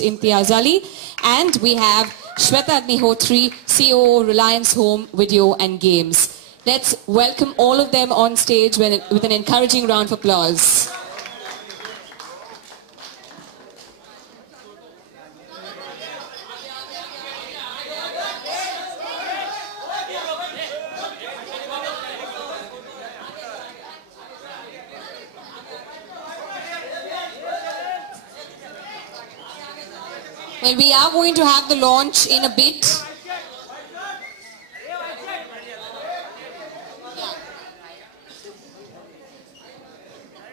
Imtiaz Ali, and we have Shweta Agnihotri, COO, Reliance Home Video and Games. Let's welcome all of them on stage with an encouraging round of applause. Well, we are going to have the launch in a bit.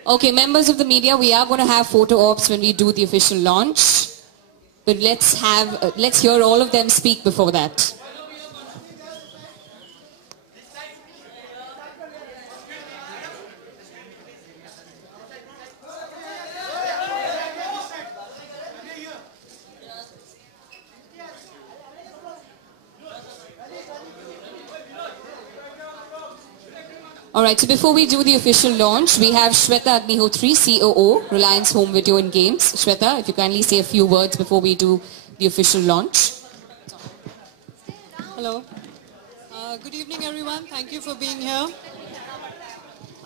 Okay, members of the media, we are going to have photo ops when we do the official launch. But let's hear all of them speak before that. Alright, so before we do the official launch, we have Shweta Agnihotri, COO, Reliance Home Video and Games. Shweta, if you kindly say a few words before we do the official launch. Hello. Good evening, everyone. Thank you for being here.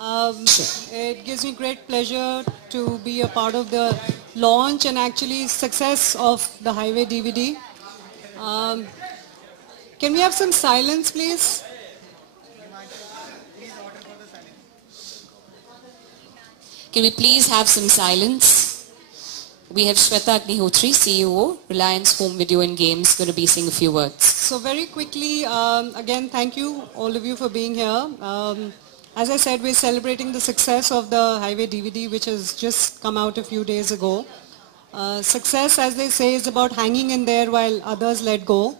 It gives me great pleasure to be a part of the launch and actually success of the Highway DVD. Can we have some silence, please? Can we please have some silence? We have Shweta Agnihotri, COO, Reliance Home Video and Games, going to be saying a few words. So very quickly, again, thank you, all of you, for being here. As I said, we're celebrating the success of the Highway DVD, which has just come out a few days ago. Success, as they say, is about hanging in there while others let go.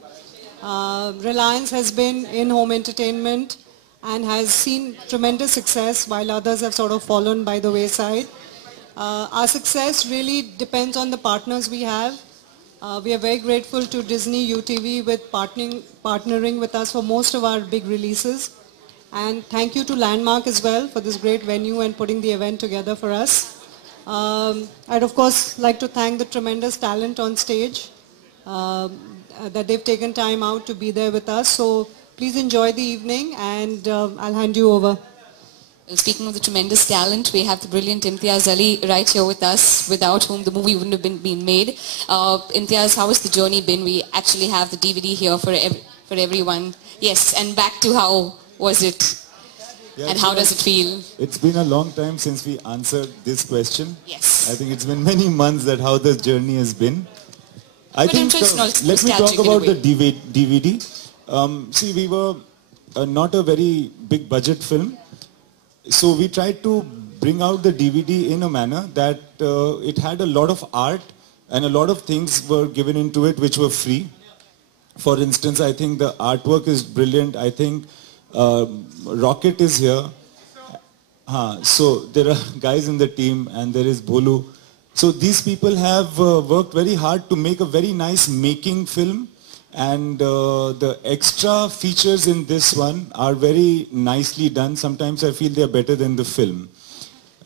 Reliance has been in home entertainment and has seen tremendous success while others have sort of fallen by the wayside. Our success really depends on the partners we have. We are very grateful to Disney UTV with partnering with us for most of our big releases. And thank you to Landmark as well for this great venue and putting the event together for us. I'd of course like to thank the tremendous talent on stage that they've taken time out to be there with us. So please enjoy the evening, and I'll hand you over. Well, speaking of the tremendous talent, we have the brilliant Imtiaz Ali right here with us, without whom the movie wouldn't have been made. Imtiaz, how has the journey been? We actually have the DVD here for everyone. Yes, and back to how was it? Yeah, and how does it feel? It's been a long time since we answered this question. Yes. I think it's been many months that how the journey has been. I think let me talk about the DVD. See, we were not a very big budget film, so we tried to bring out the DVD in a manner that it had a lot of art and a lot of things were given into it which were free. For instance, I think the artwork is brilliant. I think Rocket is here. So there are guys in the team, and there is Bholu. So these people have worked very hard to make a very nice making film. And the extra features in this one are very nicely done. Sometimes I feel they are better than the film.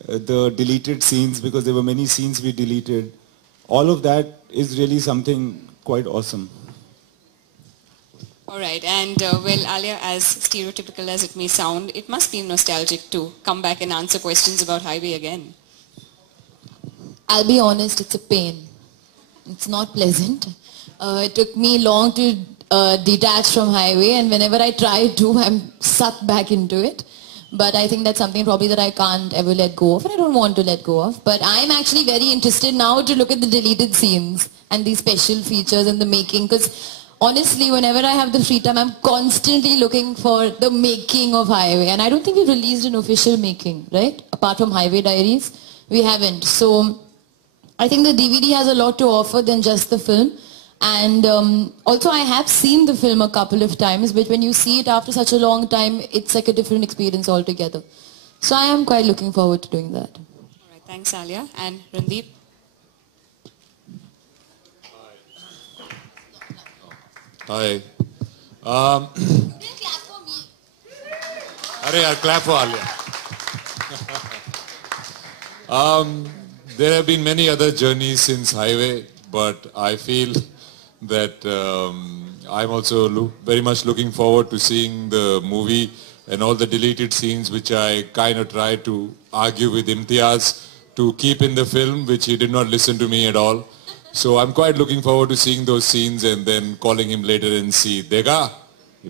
The deleted scenes, because there were many scenes we deleted. All of that is really something quite awesome. All right, and well, Alia, as stereotypical as it may sound, it must be nostalgic to come back and answer questions about Highway again. I'll be honest, it's a pain. It's not pleasant. It took me long to detach from Highway, and whenever I try to, I'm sucked back into it. But I think that's something probably that I can't ever let go of, and I don't want to let go of. But I'm actually very interested now to look at the deleted scenes and these special features and the making, because honestly, whenever I have the free time, I'm constantly looking for the making of Highway. And I don't think we've released an official making, right? Apart from Highway Diaries, we haven't. So I think the DVD has a lot to offer than just the film. And also I have seen the film a couple of times, but when you see it after such a long time, it's like a different experience altogether. So I am quite looking forward to doing that. All right, thanks Alia. And Randeep? Hi. Clap for me. I'll clap for Alia. There have been many other journeys since Highway. but I feel that I'm also very much looking forward to seeing the movie and all the deleted scenes which I kind of tried to argue with Imtiaz to keep in the film, which he did not listen to me at all. So I'm quite looking forward to seeing those scenes and then calling him later and see, Dekha,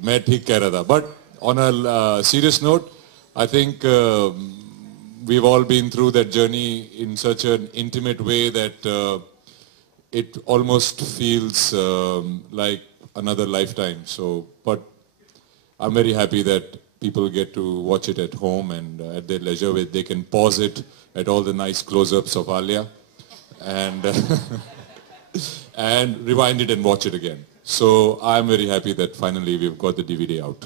main theek keh raha tha. But on a serious note, I think we've all been through that journey in such an intimate way that it almost feels like another lifetime. So, but I'm very happy that people get to watch it at home and at their leisure, where they can pause it at all the nice close-ups of Alia and and rewind it and watch it again. So I'm very happy that finally we've got the DVD out.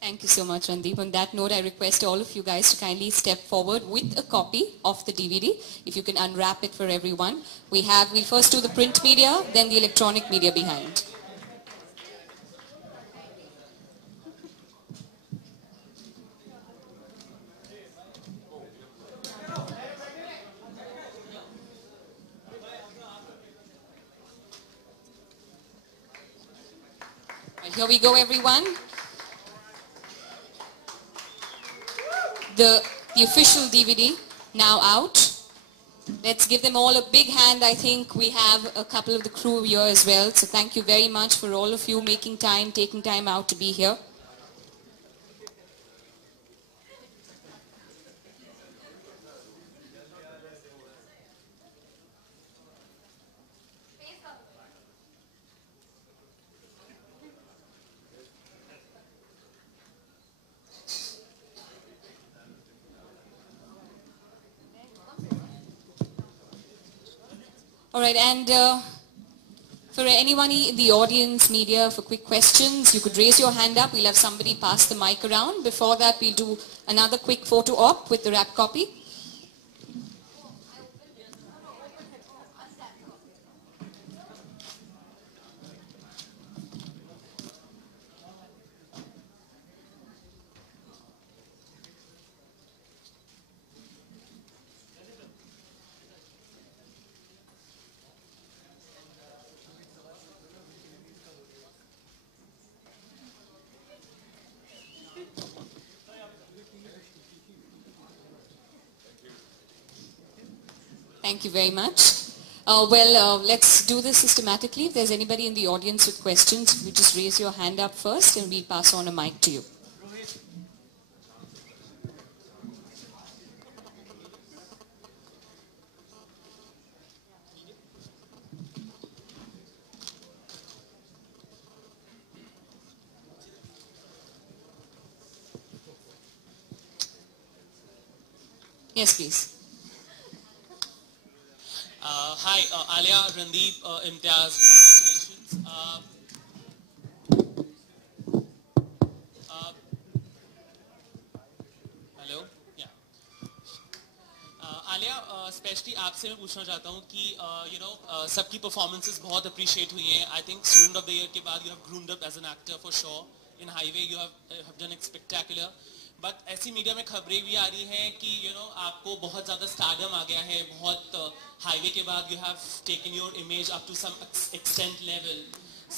Thank you so much, Randeep. On that note, I request all of you guys to kindly step forward with a copy of the DVD. If you can unwrap it for everyone. We'll first do the print media, then the electronic media behind. Right, here we go, everyone. The official DVD now out. Let's give them all a big hand. I think we have a couple of the crew here as well. So thank you very much for all of you making time, taking time out to be here. All right, and for anyone in the audience, media, for quick questions, you could raise your hand up. We'll have somebody pass the mic around. Before that, we'll do another quick photo op with the wrap copy. Thank you very much. Let's do this systematically. If there's anybody in the audience with questions, you just raise your hand up first and we'll pass on a mic to you. Yes, please. Hi, Alia, Randeep, Imtiaz, congratulations. Hello, yeah. Alia, specially आपसे मैं पूछना चाहता हूँ कि सबकी performances बहुत appreciate हुई हैं. I think student of the year के बाद you have groomed up as an actor for sure. In highway you have done it spectacular. But ऐसी मीडिया में खबरें भी आ रही हैं कि आपको बहुत ज़्यादा स्टारडम आ गया है. बहुत हाईवे के बाद you have taken your image up to some extent level.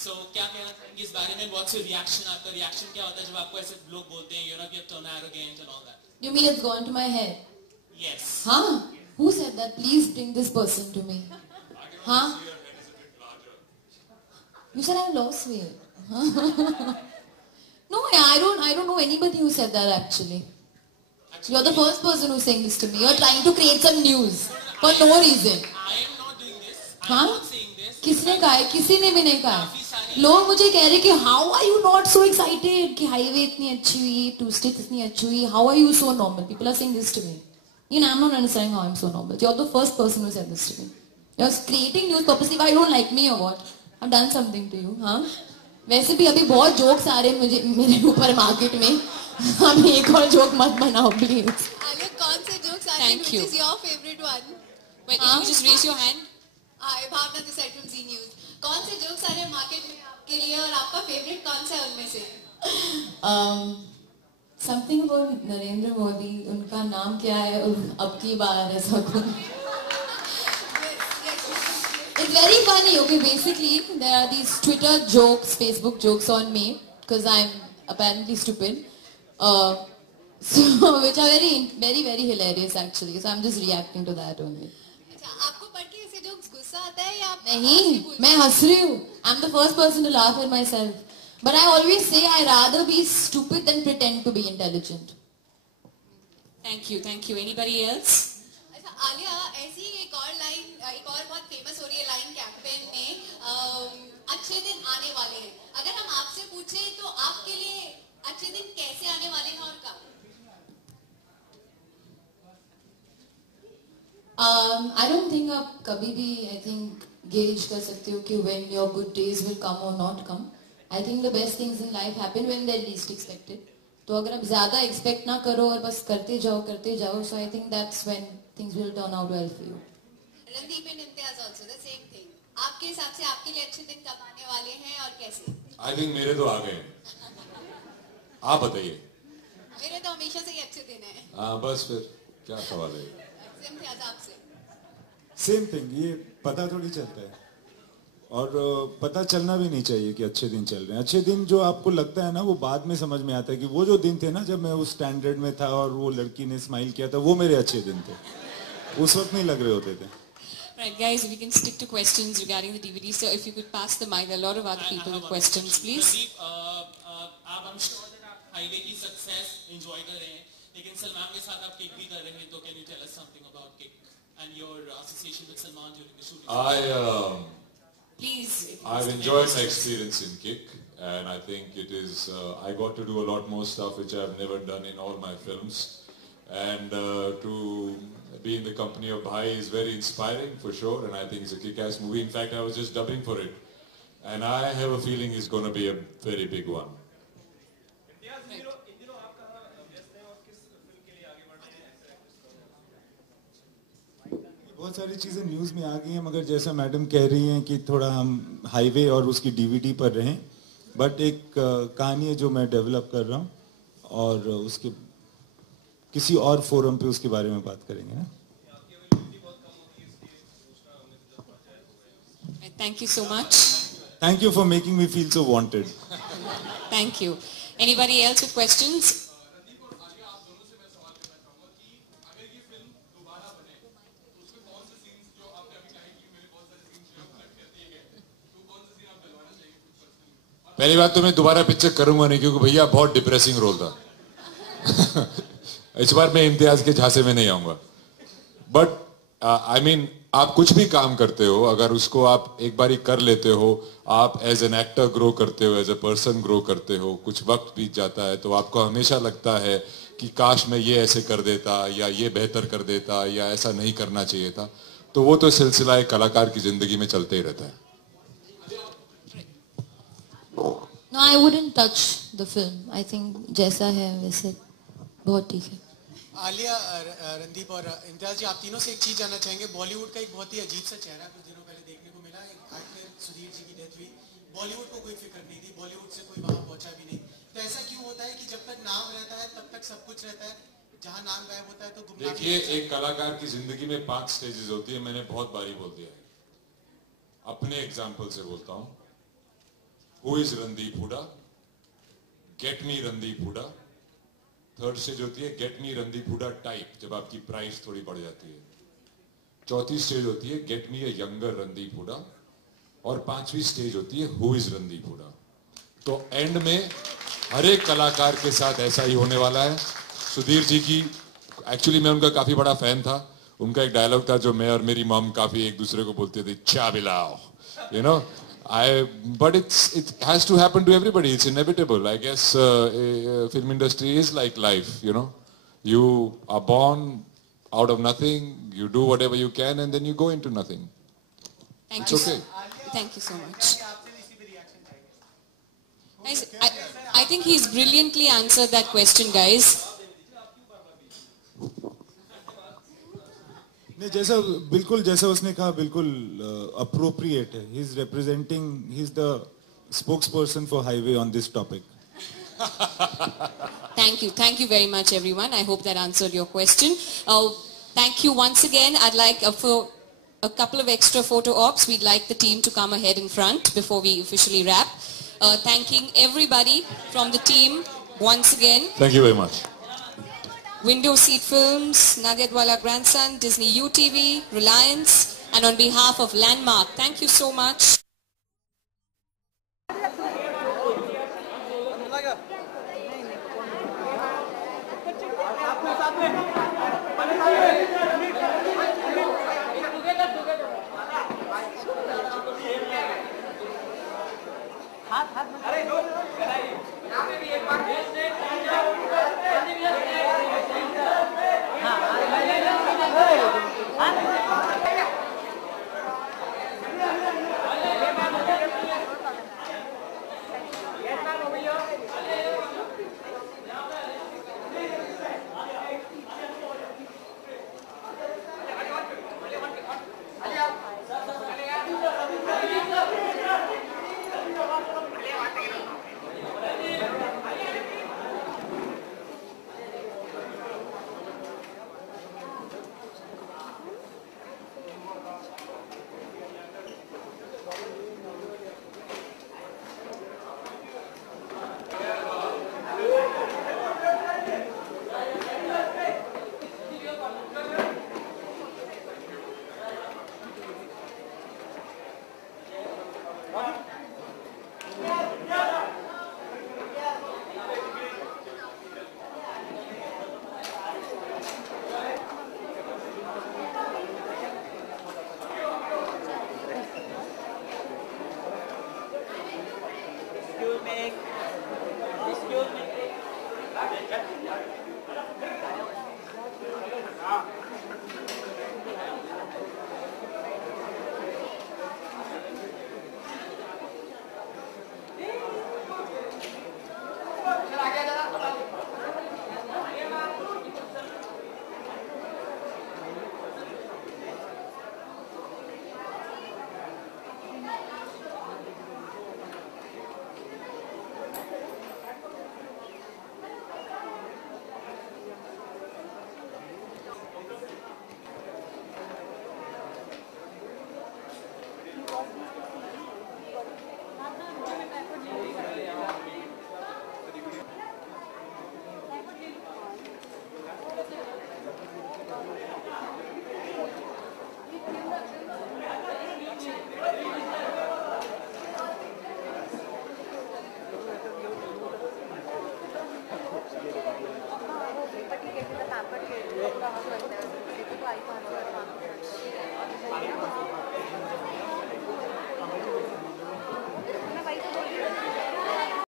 So क्या कहना चाहेंगे इस बारे में? What's your reaction? आपका रिएक्शन क्या होता है जब आपको ऐसे लोग बोलते हैं you know you have turn arrogant and all that? You mean it's gone to my head? Yes. Huh? Who said that? Please bring this person to me. Huh? You said I lost weight. No, I don't know anybody who said that actually. You're the first person who's saying this to me. You're trying to create some news for no reason. I am not doing this. I हाँ? am not saying this. किसने कहा है? किसी ने भी नहीं कहा है. लोग मुझे कह रहे कि how are you not so excited कि हाईवे इतनी अच्छी हुई, टू स्टेट इतनी अच्छी हुई. How are you so normal? People are saying this to me. I'm not understanding how I'm so normal. You're the first person who said this to me. You're creating news purposely. Why you don't like me or what? I've done something to you, हाँ? वैसे भी अभी बहुत jokes आ रहे हैं मुझे मेरे ऊपर मार्केट में. हम एक और जोक मत बनाओ प्लीज. आलिया, कौन से जोक्स आ रहे हैं? Which is your favorite one? Wait, if you just raise your hand. Bhavna this side from Z News. कौन से जोक्स आ रहे हैं मार्केट में आपके लिए और आपका फेवरेट कौन सा है उनमें से? Something about Narendra Modi. उनका नाम क्या है? अब की बार ऐसा कुछ. It's very funny. Okay, basically there are these Twitter jokes, Facebook jokes on me because I'm apparently stupid. So which are very hilarious actually. So I'm just reacting to that only. आपको पढ़ के ऐसे jokes गुस्सा आता है या आप नहीं, मैं हंस रही हूँ. I'm the first person to laugh at myself. But I always say I rather be stupid than pretend to be intelligent. Thank you. Anybody else? अच्छा आलिया ऐसी एक और बहुत फेमस हो रही है लाइन कैंपेन में अच्छे दिन आने वाले हैं. अगर हम आपसे पूछें तो आपके लिए अच्छे दिन कैसे आने वाले हैं और कब? I don't think आप कभी भी I think gauge कर सकते हो कि when your good days will come or not come. I think the best things in life happen when they're least expected. तो अगर आप ज़्यादा expect ना करो और बस करते जाओ, so I think that's when things will turn out well for you. Randeep and Imtiaz also the same thing. आपके हिसाब से आपके लिए अच्छे दिन कब आने वाले हैं और कैसे? I think मेरे तो आ गए. आप बताइए. मेरे तो हमेशा से ही अच्छे दिन हैं. हाँ बस फिर क्या सवाल है? इम्तियाज आपसे. Same thing. ये पता थोड़ी चलता है और पता चलना भी नहीं चाहिए कि अच्छे दिन चल रहे हैं. अच्छे दिन जो आपको लगता है ना वो बाद में समझ में आता है कि वो जो दिन थे ना जब मैं उस स्टैंडर्ड में था और वो लड़की ने स्माइल किया था वो मेरे अच्छे दिन थे. उस वक्त नहीं लग रहे होते थे. Right, guys, if we can stick to questions regarding the DVD. So if you could pass the mic, there are a lot of other people with questions, please. I'm sure that आप highway की success enjoy कर रहे हैं, लेकिन सलमान के साथ आप kick भी कर रहे हैं, तो can you tell us something about kick and your association with Salman during the shooting? Please. I've enjoyed my experience in Kick, and I think it is. I got to do a lot more stuff which I've never done in all my films, and to be in the company of Bhai is very inspiring for sure. And I think it's a kick-ass movie. In fact, I was just dubbing for it, and I have a feeling it's going to be a very big one. बहुत सारी चीज़ें news में आ गई हैं मगर जैसा madam कह रही हैं कि थोड़ा हम हाईवे और उसकी डीवीडी पर रहें. बट एक कहानी है जो मैं डेवलप कर रहा हूँ और उसके किसी और फोरम पे उसके बारे में बात करेंगे ना. Thank you so much. Thank you for making me feel so wanted. Thank you. Anybody else with questions? पहली बात तो मैं दोबारा पिक्चर करूंगा नहीं क्योंकि भैया बहुत डिप्रेसिंग रोल था. इस बार मैं इम्तियाज के झांसे में नहीं आऊंगा. बट आई मीन आप कुछ भी काम करते हो अगर उसको आप एक बारी कर लेते हो, आप एज एन एक्टर ग्रो करते हो, एज ए पर्सन ग्रो करते हो, कुछ वक्त बीत जाता है तो आपको हमेशा लगता है कि काश मैं ये ऐसे कर देता या ये बेहतर कर देता या ऐसा नहीं करना चाहिए था. तो वो तो सिलसिला एक कलाकार की जिंदगी में चलते ही रहता है. No, I wouldn't touch the film. I think जैसा है वैसे बहुत ठीक है. आलिया, रणदीप और इम्तियाज जी, आप तीनों से एक चीज जानना चाहेंगे. बॉलीवुड का एक बहुत ही अजीब सा चेहरा कुछ दिनों पहले देखने को मिला. एक एक्टर सुधीर जी की डेथ हुई. बॉलीवुड को कोई फिक्र नहीं थी, बॉलीवुड से कोई वहां पहुंचा भी नहीं. तो ऐसा क्यों होता है कि जब तक नाम रहता है तब तक सब कुछ रहता है, जहां नाम गायब होता है तो गुमनाम. देखिए, एक कलाकार की जिंदगी में 5 स्टेजेस होती है. मैंने बहुत बारी बोल दिया है. अपने एग्जाम्पल से बोलता हूँ. Who is Randeep Hooda? Get me Randeep Hooda. Third stage होती है get me Randeep Hooda type, जब आपकी प्राइस थोड़ी बढ़ जाती है. चौथी स्टेज होती है गेट मी ए यंगर रणदीप हुडा. और 5वीं स्टेज होती है हु इज रणदीप हुडा. तो एंड में हर एक कलाकार के साथ ऐसा ही होने वाला है. सुधीर जी की एक्चुअली मैं उनका काफी बड़ा फैन था. उनका एक डायलॉग था जो मैं और मेरी मॉम काफी एक दूसरे को बोलते थे, चा बिलाओ, you know. But it has to happen to everybody. It's inevitable. I guess film industry is like life. You know, you are born out of nothing. You do whatever you can, and then you go into nothing. Thank you. Okay. Thank you so much. Guys, I think he's brilliantly answered that question, guys. नहीं, जैसा बिल्कुल जैसा उसने कहा बिल्कुल appropriate है. He is representing, he is the spokesperson for highway on this topic. Thank you very much, everyone. I hope that answered your question. Thank you once again. I'd like for a couple of extra photo ops. We'd like the team to come ahead in front before we officially wrap. Thanking everybody from the team once again. Thank you very much. Window Seat Films, Nadia Dwala Grandson, Disney UTV, Reliance, and on behalf of Landmark, thank you so much.